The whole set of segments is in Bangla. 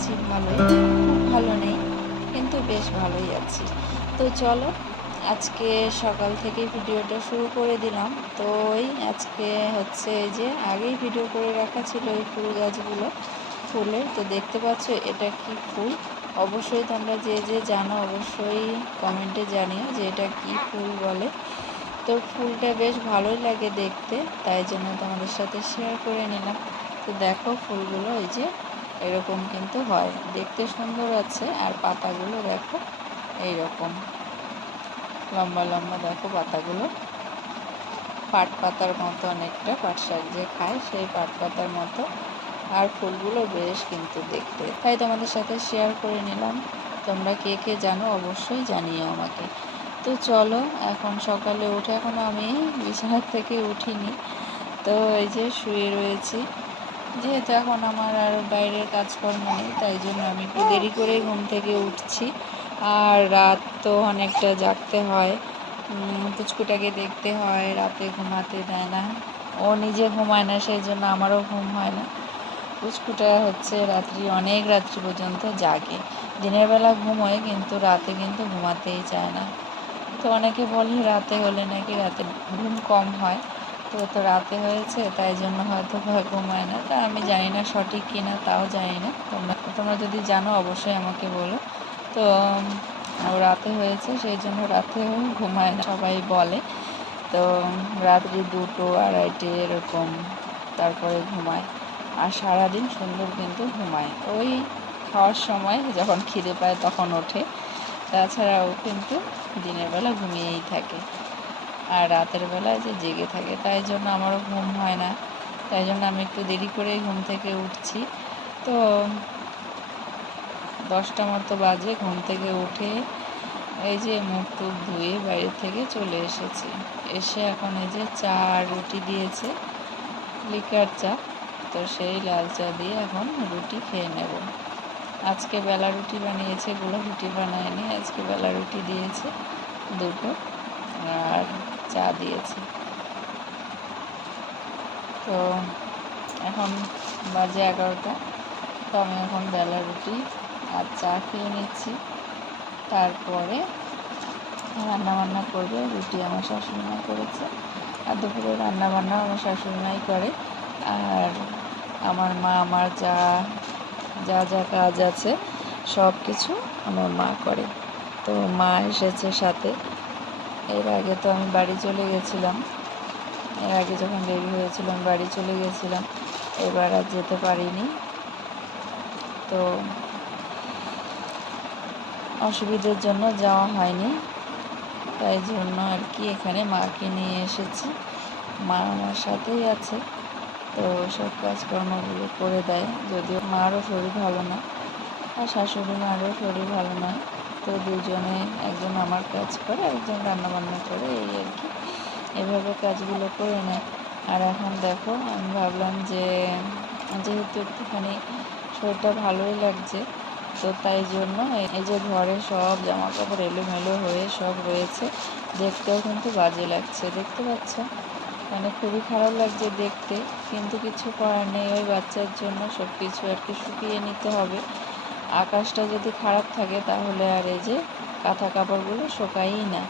আছি ভালোই, খুব ভালো নেই, কিন্তু বেশ ভালোই আছি। তো চলো, আজকে সকাল থেকেই ভিডিওটা শুরু করে দিলাম। তো আজকে হচ্ছে এই যে আগেই ভিডিও করে রাখা ছিল এই ফুল গাছগুলো, ফুলের। তো দেখতে পাচ্ছ এটা কি ফুল? অবশ্যই তোমরা যে যে জানো অবশ্যই কমেন্টে জানিও যে এটা কি ফুল বলে। তো ফুলটা বেশ ভালোই লাগে দেখতে, তাই জন্য তোমাদের সাথে শেয়ার করে নিলাম। তো দেখো ফুলগুলো এই যে এরকম কিন্তু হয়, দেখতে সুন্দর আছে। আর পাতাগুলো দেখো এইরকম লম্বা লম্বা, দেখো পাতাগুলো পাট পাতার মতো, অনেকটা পাট শাক যে খায় সেই পাট পাতার মতো। আর ফুলগুলো বেশ কিন্তু দেখতে, তাই তোমাদের সাথে শেয়ার করে নিলাম। তোমরা কে কে জানো অবশ্যই জানিও আমাকে। তো চলো, এখন সকালে উঠে, এখনও আমি বিছানার থেকে উঠিনি। তো এই যে শুয়ে রয়েছি, যেহেতু এখন আমার আর বাইরের কাজকর্ম নেই, তাই জন্য আমি একটু দেরি করে ঘুম থেকে উঠছি। আর রাত তো অনেকটা জাগতে হয়, পুচকুটাকে দেখতে হয়, রাতে ঘুমাতে দেয় না, ও নিজে ঘুমায় না, সেই জন্য আমারও ঘুম হয় না। পুচকুটা হচ্ছে অনেক রাত্রি পর্যন্ত জাগে, দিনের বেলা ঘুমোয় কিন্তু রাতে কিন্তু ঘুমাতেই চায় না। তো অনেকে বলে রাতে হলে নাকি রাতে ঘুম কম হয়, তো রাতে হয়েছে তাই জন্য হয়তো ঘুমায় না। তা আমি জানি না সঠিক কিনা, তাও জানি না। তোমরা যদি জানো অবশ্যই আমাকে বলো। তো ও রাতে হয়েছে, সেই জন্য রাতেও ঘুমায় না সবাই বলে। তো রাত্রি 2টো 2:30 এরকম তারপরে ঘুমায়। আর সারাদিন সুন্দর কিন্তু ঘুমায়, ওই খাওয়ার সময় যখন খিদে পায় তখন ওঠে, তাছাড়াও কিন্তু দিনের বেলা ঘুমিয়েই থাকে। আর রাতের বেলায় যে জেগে থাকে, তাই জন্য আমারও ঘুম হয় না। তাই জন্য আমি একটু দেরি করে ঘুম থেকে উঠছি। তো 10টা মতো বাজে, ঘুম থেকে উঠে এই যে মুখ টুক ধুয়ে বাইরে থেকে চলে এসেছি। এসে এখন এই যে চা আর রুটি দিয়েছে, লিকার চা। তো সেই লাল চা দিয়ে এখন রুটি খেয়ে নেব। আজকে বেলা রুটি বানিয়েছে, গুলো রুটি বানায়নি, আজকে বেলা রুটি দিয়েছে 2টো, আর চা দিয়েছে। তো এখন বাজে 11টা। তো আমি এখন বেলা রুটি আর চা খেয়ে নিচ্ছি। তারপরে রান্নাবান্না করবে, রুটি আমার শাশুড়িমা করেছে, আর দুপুরে রান্নাবান্নাও আমার শাশুড়িমাই করে। আর আমার মা, আমার যা যা যা কাজ আছে সব কিছু আমার মা করে। তো মা এসেছে সাথে। এর আগে তো আমি বাড়ি চলে গেছিলাম, এর আগে যখন বেবি হয়েছিল আমি বাড়ি চলে গেছিলাম, এবার আর যেতে পারিনি। তো অসুবিধার জন্য যাওয়া হয়নি, তাই জন্য আর কি এখানে মাকে নিয়ে এসেছি। মা আমার সাথেই আছে, তো সব কাজকর্মগুলো করে দেয়। যদিও মারও শরীর ভালো না, আর শাশুড়ি মারও শরীর ভালো নয়। তো দুজনে, একজন আমার কাজ করে, একজন রান্নাবান্না করে, এই আর কি, এভাবে কাজগুলো করে নেয়। আর এখন দেখো, আমি ভাবলাম যে যেহেতু একটুখানি শরীরটা ভালোই লাগছে, তো তাই জন্য এই যে ঘরে সব জামা কাপড় এলোমেলো হয়ে সব রয়েছে, দেখতেও কিন্তু বাজে লাগছে, দেখতে পাচ্ছ, মানে খুবই খারাপ লাগছে দেখতে। কিন্তু কিছু করার নেই, ওই বাচ্চার জন্য সব কিছু আর কি শুকিয়ে নিতে হবে। আকাশটা যদি খারাপ থাকে তাহলে আর এই যে কাঁথা কাপড়গুলো শোকায়ই না।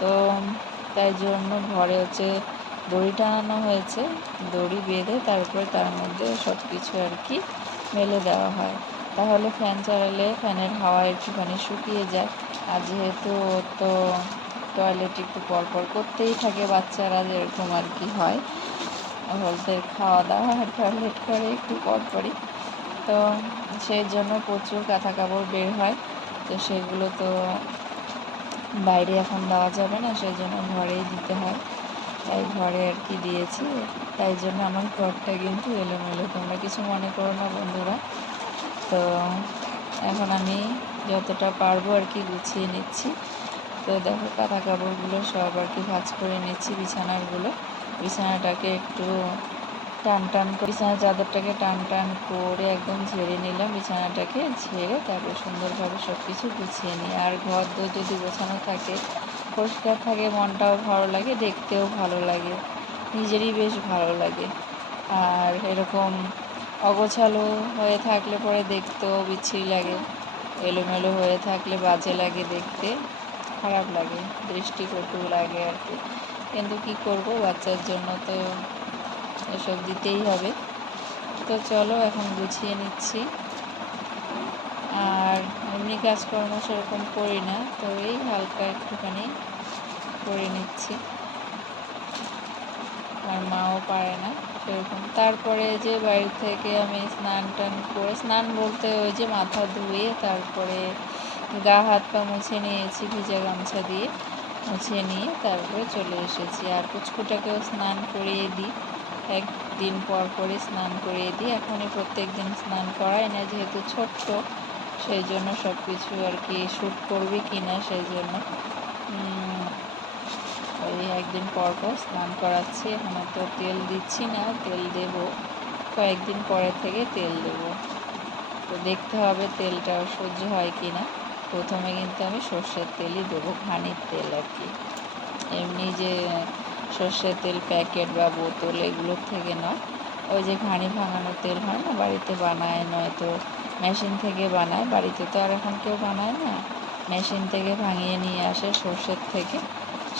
তো তাই জন্য ঘরে হচ্ছে দড়ি টানানো হয়েছে, দড়ি বেঁধে তারপরে তার মধ্যে সব কিছু আর কি মেলে দেওয়া হয়, তাহলে ফ্যান চালালে ফ্যানের হাওয়া একটুখানি শুকিয়ে যায়। আর যেহেতু তো টয়লেট একটু পরপর করতেই থাকে বাচ্চারা, যেরকম আর কি হয়, ওদের খাওয়া দাওয়া আর টয়লেট করে একটু পরপরই। তো সেই জন্য প্রচুর কাঁথা কাপড় বের হয়, তো সেগুলো তো বাইরে এখন দেওয়া যাবে না, সেই জন্য ঘরেই দিতে হয়। তাই ঘরে আর কি দিয়েছি। তাই জন্য আমার ঘরটা কিন্তু এলোমেলো, তোমরা কিছু মনে করো না বন্ধুরা। তো এখন আমি যতটা পারবো আর কি গুছিয়ে নিচ্ছি। তো দেখো কাঁথা কাপড়গুলো সব আর কি ভাঁজ করে নিচ্ছি, বিছানাটাকে একটু টান টান করে, বিছানার চাদরটাকে টান টান করে একদম ঝেড়ে নিলাম, বিছানাটাকে ঝেড়ে তারপর সুন্দরভাবে সব কিছু গুছিয়ে নিই। আর ঘর দোর যদি গোছানো থাকে, পরিষ্কার থাকে, মনটাও ভালো লাগে, দেখতেও ভালো লাগে, নিজেরই বেশ ভালো লাগে। আর এরকম অগোছালো হয়ে থাকলে পরে দেখতেও বিচ্ছিরি লাগে, এলোমেলো হয়ে থাকলে বাজে লাগে, দেখতে খারাপ লাগে, দৃষ্টিকটু লাগে আর কি। কিন্তু কি করব, বাচ্চার জন্য তো এসব দিতেই হবে। তো চলো এখন গুছিয়ে নিচ্ছি। আর এমনি কাজকর্ম সেরকম করি না, তো এই হালকা একটুখানি করে নিচ্ছি। আর মাও পারে না সেরকম। তারপরে যে বাড়ি থেকে আমি স্নান টান করে, স্নান বলতে ওই যে মাথা ধুয়ে তারপরে গা হাত পা মুছে নিয়েছি, ভিজা গামছা দিয়ে মুছিয়ে নিয়ে তারপরে চলে এসেছি। আর পুচকুটাকেও স্নান করিয়ে দিই, একদিন পর পরই স্নান করিয়ে দিই। এখনই প্রত্যেক দিন স্নান করাই না, যেহেতু ছোট্ট, সেই জন্য সব কিছু আর কি শ্যুট করবে কি না সেই জন্য ওই একদিন পর পর স্নান করাচ্ছি। এখনও তো তেল দিচ্ছি না, তেল দেব কয়েকদিন পরে থেকে তেল দেব। তো দেখতে হবে তেলটা সহ্য হয় কি না। প্রথমে কিন্তু আমি সর্ষের তেলই দেবো, ঘানির তেল আর কি। এমনি যে সর্ষের তেল প্যাকেট বা বোতল এগুলোর থেকে নয়, ওই যে ঘানি ভাঙানো তেল হয় না, বাড়িতে বানায়, নয়তো মেশিন থেকে বানায়। বাড়িতে তো আর এখন কেউ বানায় না, মেশিন থেকে ভাঙিয়ে নিয়ে আসে সর্ষের থেকে,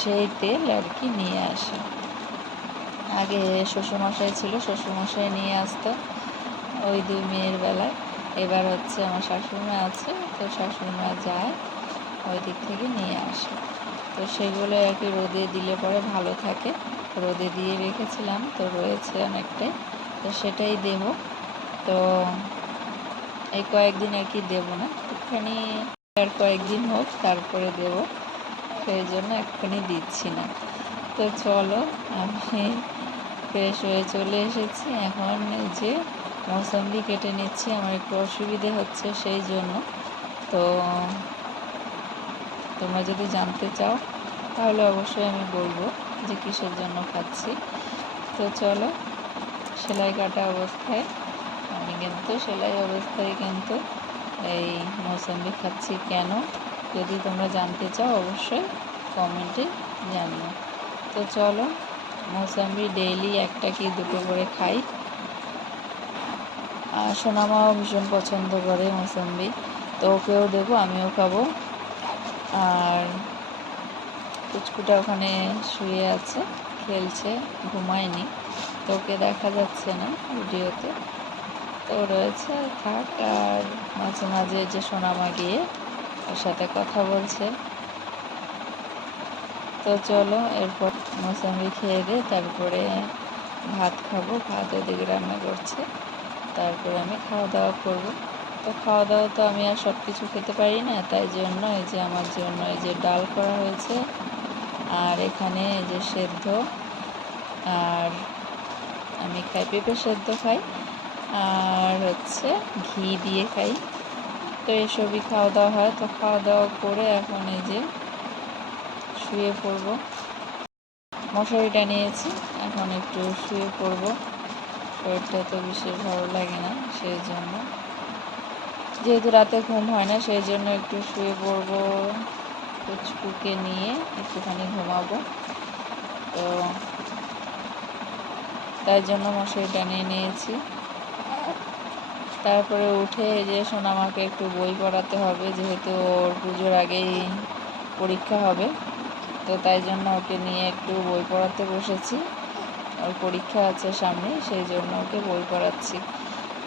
সেই তেল আর কি নিয়ে আসে। আগে শ্বশুরমশাই ছিল, শ্বশুরমশাই নিয়ে আসতো ওই দুই মেয়ের বেলায়। এবার হচ্ছে আমার শাশুড়িমা আছে, তো শাশুড়িমা যায় ওই দিক থেকে নিয়ে আসে। তো সেগুলো আর কি রোদে দিলে পরে ভালো থাকে। রোদে দিয়ে রেখেছিলাম, তো রয়েছে অনেকটাই, তো সেটাই দেব। তো এই কয়েকদিন আর কি দেবো না, একটুখানি আর কয়েকদিন হোক তারপরে দেব, সেই জন্য এক্ষুনি দিচ্ছি না। তো চলো আমি ফ্রেশ হয়ে চলে এসেছি। এখন এই যে মৌসম্বি কেটে নিচ্ছি, আমার একটু অসুবিধে হচ্ছে সেই জন্য। তো তোমরা যদি জানতে চাও তাহলে অবশ্যই আমি বলবো যে কিসের জন্য খাচ্ছি। তো চলো, সেলাই কাটা অবস্থায় আমি কিন্তু সেলাই অবস্থায় কিন্তু এই মৌসম্বি খাচ্ছি। কেন, যদি তোমরা জানতে চাও অবশ্যই কমেন্টে জানিও। তো চলো, মৌসম্বি ডেইলি একটা কি দুটো করে খাই। আর সোনামাও ভীষণ পছন্দ করে মৌসম্বি, তো ওকেও দেবো, আমিও খাবো। আর পুচকুটা ওখানে শুয়ে আছে, খেলছে, ঘুমায়নি, তো ওকে দেখা যাচ্ছে না ভিডিওতে, তো রয়েছে, থাক। আর মাঝে মাঝে যে সোনামা গিয়ে ওর সাথে কথা বলছে। তো চলো, এরপর মৌসম্বি খেয়ে দিয়ে তারপরে ভাত খাবো। ভাত ওদিকে রান্না করছে, তারপরে আমি খাওয়া দাওয়া করবো। তো খাওয়া দাওয়া তো আমি আর সব কিছু খেতে পারি না, তাই জন্য এই যে আমার জন্য এই যে ডাল করা হয়েছে, আর এখানে এই যে সেদ্ধ, আর আমি খাই পেঁপে সেদ্ধ খাই, আর হচ্ছে ঘি দিয়ে খাই। তো এসবই খাওয়া দাওয়া হয়। তো খাওয়া দাওয়া করে এখন এই যে শুয়ে পড়বো, মশারিটা নিয়েছি, এখন একটু শুয়ে পড়বো। শরীরটা তো বিশেষ ভালো লাগে না, সেই জন্য, যেহেতু রাতে ঘুম হয় না, সেই জন্য একটু শুয়ে পড়বো, পুচকুকে নিয়ে একটুখানি ঘুমাবো। তো তাই জন্য মশারিটা নিয়ে নিয়েছি। তারপরে উঠে এই যে সোনামাকে একটু বই পড়াতে হবে, যেহেতু ওর পুজোর আগেই পরীক্ষা হবে, তো তাই জন্য ওকে নিয়ে একটু বই পড়াতে বসেছি। ওর পরীক্ষা আছে সামনে, সেই জন্য ওকে বই পড়াচ্ছি।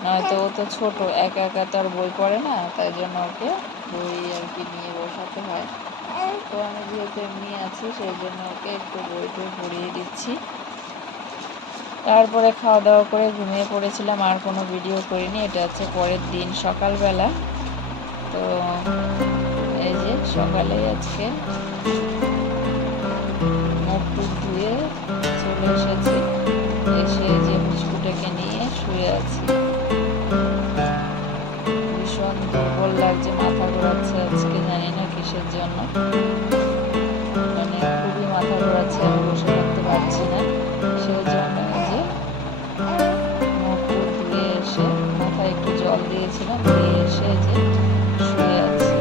নয়তো ও তো ছোটো, একা একা তো আর বই পড়ে না, তাই জন্য ওকে বই আর কি নিয়ে বসাতে হয়। তো আমি যেহেতু এমনি আছি, সেই জন্য ওকে একটু বইটা পড়িয়ে দিচ্ছি। তারপরে খাওয়া দাওয়া করে ঘুমিয়ে পড়েছিলাম, আর কোনো ভিডিও করিনি। এটা হচ্ছে পরের দিন সকালবেলা। তো এই যে সকালে আজকে মুখ টুক ধুয়ে চলে এসেছি, এসে যে বিস্কুটটাকে নিয়ে শুয়ে আছি। ভীষণ দুর্বল লাগছে, মাথা ঘোরাচ্ছে আজকে, জানি না কিসের জন্য, মানে খুবই মাথা ঘোরাচ্ছে, আমি বসে থাকতে পারছি না। সেই জন্য যে মুখ টুক ধুয়ে এসে মাথায় একটু জল দিয়েছিলাম, দিয়ে এসে যে শুয়ে আছি,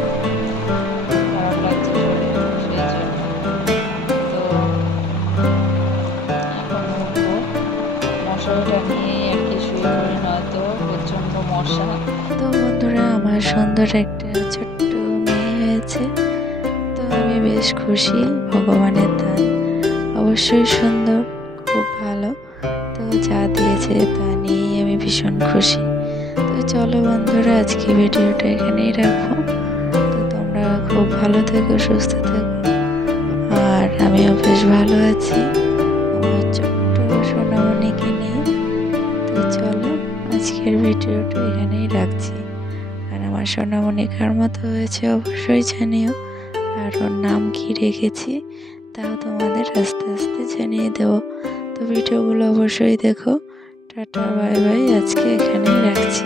খারাপ লাগছে শরীর, সেই জন্য। তো এখন উঠবো, মশারিটা নিয়েই আর কি শুয়ে পড়ি, নয়তো তো বন্ধুরা, আমার সুন্দর একটা ছোট্ট মেয়ে হয়েছে, তো আমি বেশ খুশি। ভগবানের দান, অবশ্যই সুন্দর, খুব ভালো। তো যা দিয়েছে তা নিয়েই আমি ভীষণ খুশি। তো চলো বন্ধুরা, আজকে ভিডিওটা এখানেই রাখবো। তো তোমরা খুব ভালো থেকো, সুস্থ থেকো, আর আমিও বেশ ভালো আছি আমার ছোট্ট সোনামণিকে নিয়ে। তো চলো, আজকের ভিডিওটা এখানেই রাখছি। আর আমার সোনামণি কার মতো হয়েছে অবশ্যই জানিও, আর ওর নাম কি রেখেছি তাও তোমাদের আস্তে আস্তে জানিয়ে দেবো। তো ভিডিওগুলো অবশ্যই দেখো। টাটা, বাই বাই, আজকে এখানেই রাখছি।